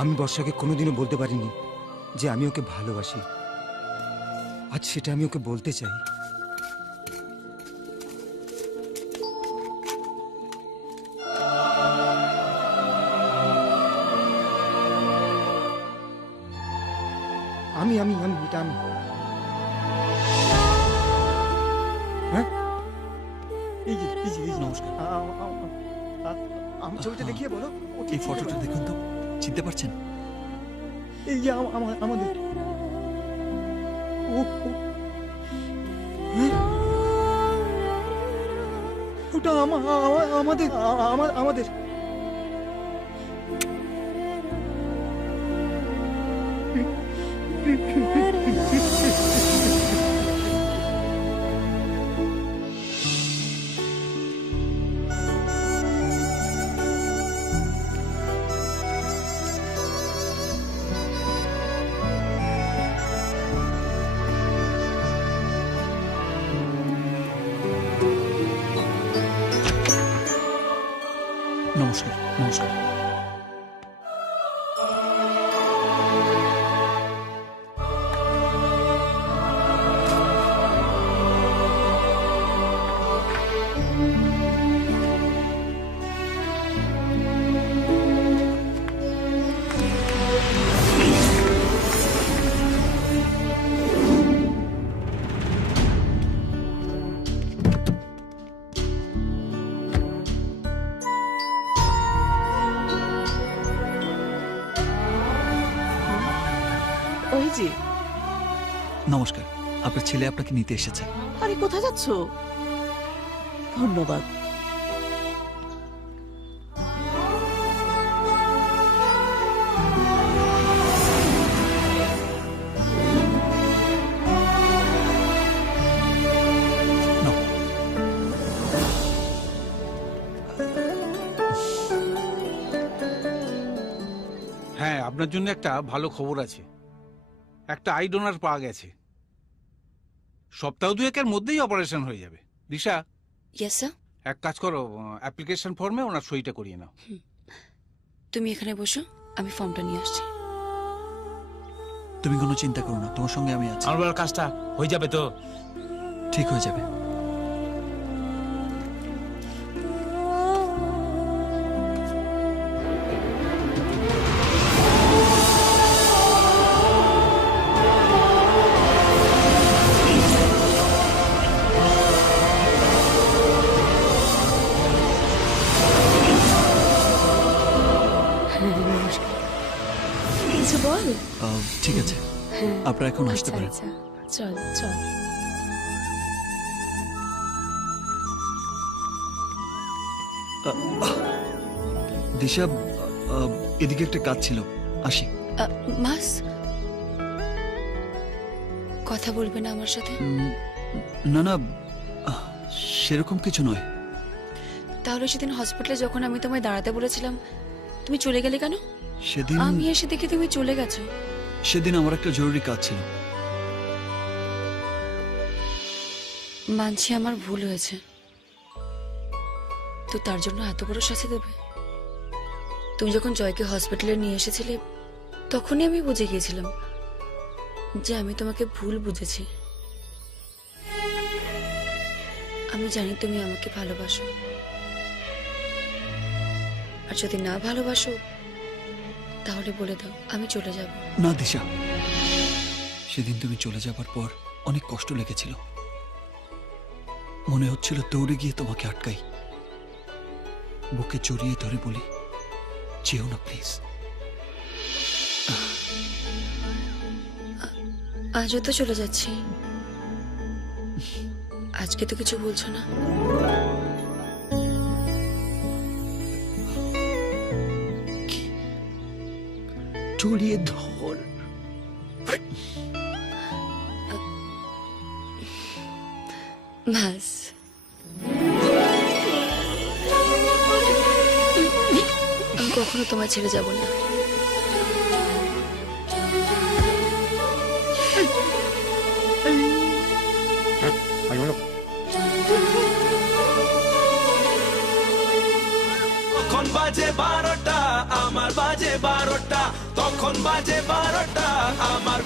আমি বর্ষাকে কোনোদিনও বলতে পারিনি যে আমি ওকে ভালোবাসি। আজ সেটা আমি ওকে বলতে চাই। আমি আমি আমি এটা আমি হ্যাঁ এই যে এই যে নমস্কার। আমি ছবিটা দেখিয়ে বলো। এই ফটোটা দেখুন তো, চিনতে পারছেন? এই যে আমাদের হ্যাঁ? ওটা আমাদের আমাদের নমস্কার। নমস্কার। ওই যে, নমস্কার। আপনার ছেলে আপনাকে নিতে এসেছে। আরে কোথায় যাচ্ছ? ধন্যবাদ। নাও। হ্যাঁ, আপনার জন্য একটা ভালো খবর আছে। একটা আই ডোনার পাওয়া গেছে। সপ্তাহ দুয়েকের মধ্যেই অপারেশন হয়ে যাবে। দিশা, ইয়েস স্যার। এক কাজ করো, অ্যাপ্লিকেশন ফর্মে ওনার সইটা করিয়ে নাও। তুমি এখানে বসো, আমি ফর্মটা নিয়ে আসছি। তুমি কোনো চিন্তা করো না, তোমার সঙ্গে আমি আছি। আমার কাজটা হয়ে যাবে তো? ঠিক হয়ে যাবে। কিছু বল। ঠিক আছে, আপনারা এখন আসতে আচ্ছা পারেন। আচ্ছা, চল চল। দিশা, এদিকে একটা কাজ ছিল, আসি। মাস, কথা বলবে না আমার সাথে? না না, সেরকম কিছু নয়। তাহলে সেদিন হসপিটালে যখন আমি তোমায় দাঁড়াতে বলেছিলাম, তুমি চলে গেলে কেন? সেদিন আমি এসে দেখে তুমি চলে গেছো। সেদিন আমার একটা জরুরি কাজ ছিল। মানছি আমার ভুল হয়েছে, তো তার জন্য এত বড় শাস্তি দেবে? তুমি যখন জয়কে হসপিটালে নিয়ে এসেছিলে, তখনই আমি বুঝে গিয়েছিলাম যে আমি তোমাকে ভুল বুঝেছি। আমি জানি তুমি আমাকে ভালোবাসো, আর যদি না ভালোবাসো তাহলে বলে দাও, আমি চলে যাব। না দিশা, সেদিন তুমি চলে যাবার পর অনেক কষ্ট লেগেছিল। মনে হচ্ছিল দৌড়ে গিয়ে তোমাকে আটকাই, বুকে জড়িয়ে ধরে বলি, যেও না প্লিজ। আজও তো চলে যাচ্ছি, আজকে তো কিছু বলছো না। জড়িয়ে ধর। ব্যাস, আমি কখনো তোমায় ছেড়ে যাব না। কখন বাজে 12টা, আমার বাজে 12টা, যখন বাজে 12টা আমার